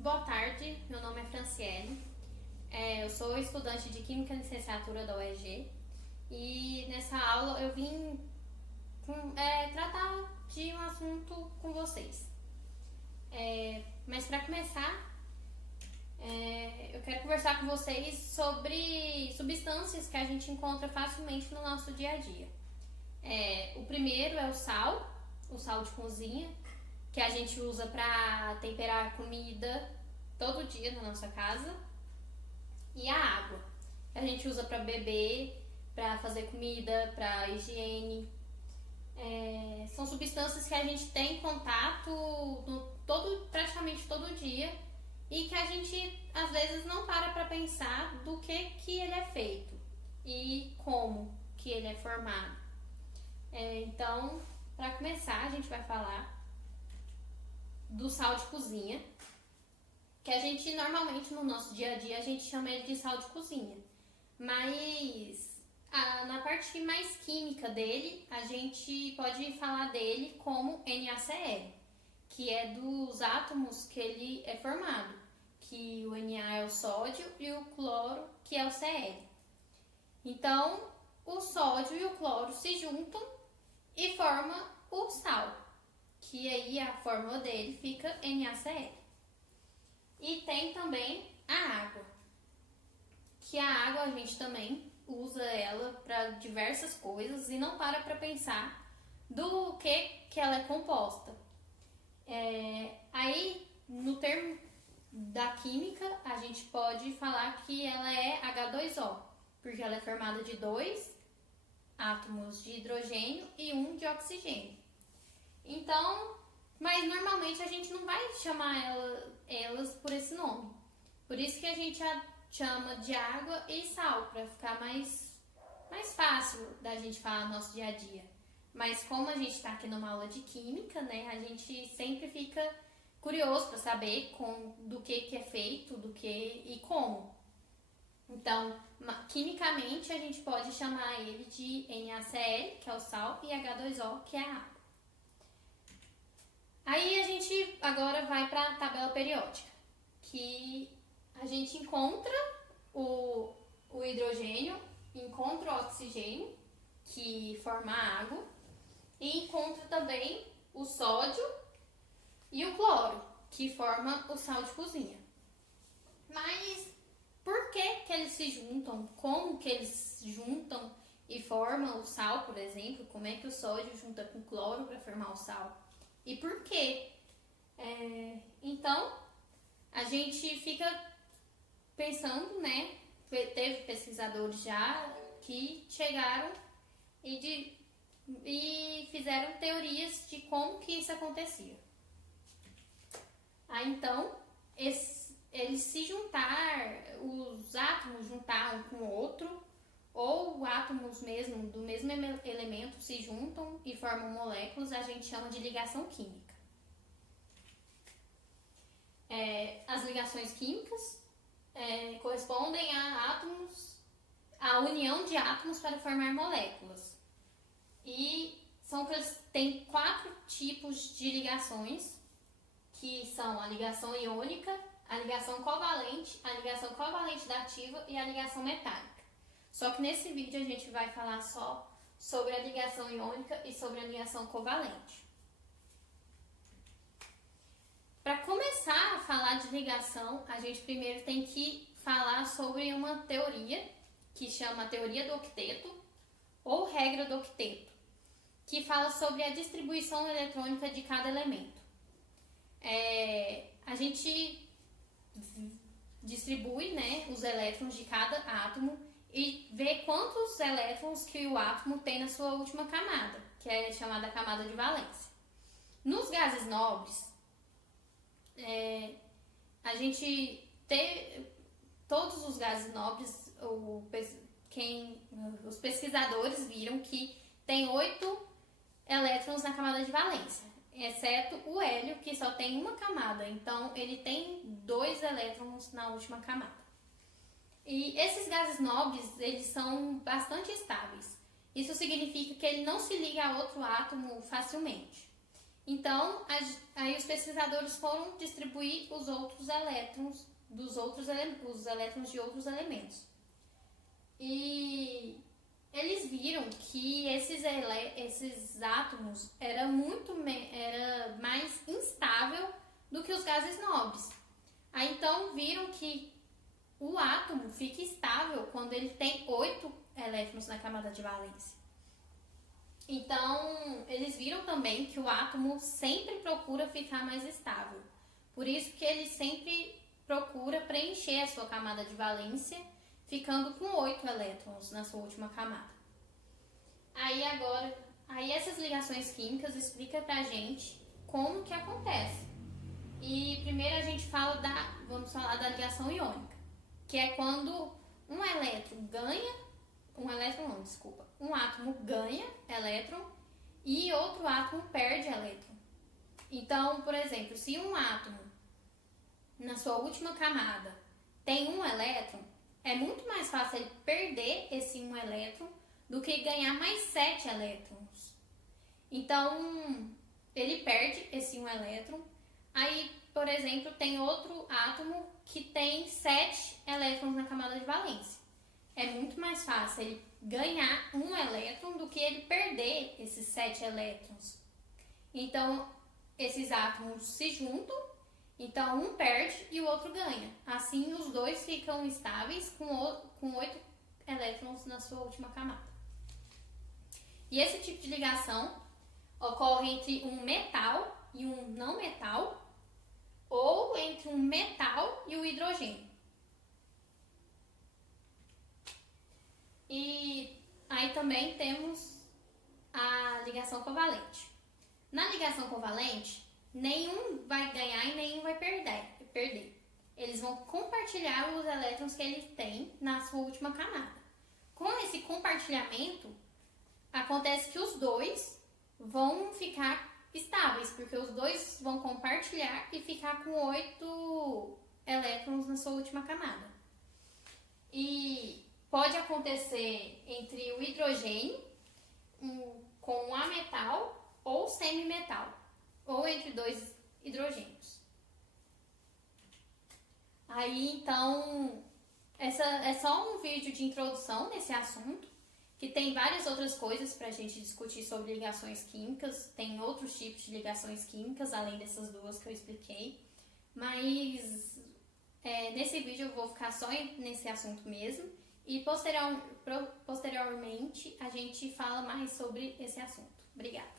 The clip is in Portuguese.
Boa tarde, meu nome é Franciele, eu sou estudante de Química Licenciatura da UEG e nessa aula eu vim tratar de um assunto com vocês. Mas para começar, eu quero conversar com vocês sobre substâncias que a gente encontra facilmente no nosso dia a dia. O primeiro é o sal de cozinha, que a gente usa para temperar comida todo dia na nossa casa. E a água, que a gente usa para beber, para fazer comida, para higiene. São substâncias que a gente tem contato praticamente todo dia e que a gente às vezes não para pensar do que ele é feito e como que ele é formado. Então, para começar, a gente vai falar do sal de cozinha, que a gente normalmente no nosso dia a dia a gente chama ele de sal de cozinha, mas na parte mais química dele a gente pode falar dele como NaCl, que é dos átomos que ele é formado, que o Na é o sódio e o cloro que é o Cl. Então o sódio e o cloro se juntam e formam o sal, que aí a fórmula dele fica NaCl. E tem também a água, que a água a gente também usa ela para diversas coisas e não para pensar do que ela é composta. Aí, no termo da química, a gente pode falar que ela é H2O, porque ela é formada de 2 átomos de hidrogênio e 1 de oxigênio. Então, mas normalmente a gente não vai chamar elas por esse nome. Por isso que a gente chama de água e sal, para ficar mais fácil da gente falar no nosso dia a dia. Mas como a gente está aqui numa aula de química, né, a gente sempre fica curioso para saber do que é feito, do que e como. Então, quimicamente, a gente pode chamar ele de NaCl, que é o sal, e H2O, que é a água. Aí a gente agora vai para a tabela periódica, que a gente encontra o hidrogênio, encontra o oxigênio, que forma a água, e encontra também o sódio e o cloro, que forma o sal de cozinha. Mas por que eles se juntam? Como que eles se juntam e formam o sal, por exemplo? Como é que o sódio junta com o cloro para formar o sal? E por quê? Então, a gente fica pensando, né? Teve pesquisadores já que chegaram e fizeram teorias de como que isso acontecia. Então, eles se os átomos juntar um com o outro, ou átomos mesmo do mesmo elemento se juntam e formam moléculas, a gente chama de ligação química. As ligações químicas correspondem à união de átomos para formar moléculas. E tem 4 tipos de ligações, que são a ligação iônica, a ligação covalente dativa e a ligação metálica. Só que nesse vídeo a gente vai falar só sobre a ligação iônica e sobre a ligação covalente. Para começar a falar de ligação, a gente primeiro tem que falar sobre uma teoria que chama a teoria do octeto ou regra do octeto, que fala sobre a distribuição eletrônica de cada elemento. A gente distribui, né, os elétrons de cada átomo e vê quantos elétrons que o átomo tem na sua última camada, que é chamada camada de valência. Nos gases nobres, a gente tem todos os gases nobres, os pesquisadores viram que tem 8 elétrons na camada de valência, exceto o hélio, que só tem uma camada, então ele tem 2 elétrons na última camada. E esses gases nobres, eles são bastante estáveis. Isso significa que ele não se liga a outro átomo facilmente. Então, aí os pesquisadores foram distribuir os outros elétrons os elétrons de outros elementos. E eles viram que esses átomos era mais instável do que os gases nobres. Aí então viram que o átomo fica estável quando ele tem 8 elétrons na camada de valência. Então, eles viram também que o átomo sempre procura ficar mais estável. Por isso que ele sempre procura preencher a sua camada de valência, ficando com 8 elétrons na sua última camada. Aí essas ligações químicas explicam pra gente como que acontece. E primeiro a gente vamos falar da ligação iônica, que é quando um átomo ganha elétron e outro átomo perde elétron. Então, por exemplo, se um átomo na sua última camada tem um elétron, é muito mais fácil ele perder esse um elétron do que ganhar mais 7 elétrons. Então, ele perde esse um elétron. Aí, por exemplo, tem outro átomo que tem 7 elétrons na camada de valência. É muito mais fácil ele ganhar um elétron do que ele perder esses 7 elétrons. Então, esses átomos se juntam, então um perde e o outro ganha. Assim, os dois ficam estáveis com 8 elétrons na sua última camada. E esse tipo de ligação ocorre entre um metal e um não metal, ou entre um metal e o hidrogênio. E aí também temos a ligação covalente. Na ligação covalente, nenhum vai ganhar e nenhum vai perder. Eles vão compartilhar os elétrons que eles têm na sua última camada. Com esse compartilhamento, acontece que os dois vão ficar estáveis, porque os dois vão compartilhar e ficar com 8 elétrons na sua última camada. E pode acontecer entre o hidrogênio com um ametal ou semimetal, ou entre dois hidrogênios. Aí, então, essa é só um vídeo de introdução nesse assunto, que tem várias outras coisas para a gente discutir sobre ligações químicas. Tem outros tipos de ligações químicas, além dessas duas que eu expliquei. Mas nesse vídeo eu vou ficar só nesse assunto mesmo. E posteriormente a gente fala mais sobre esse assunto. Obrigada!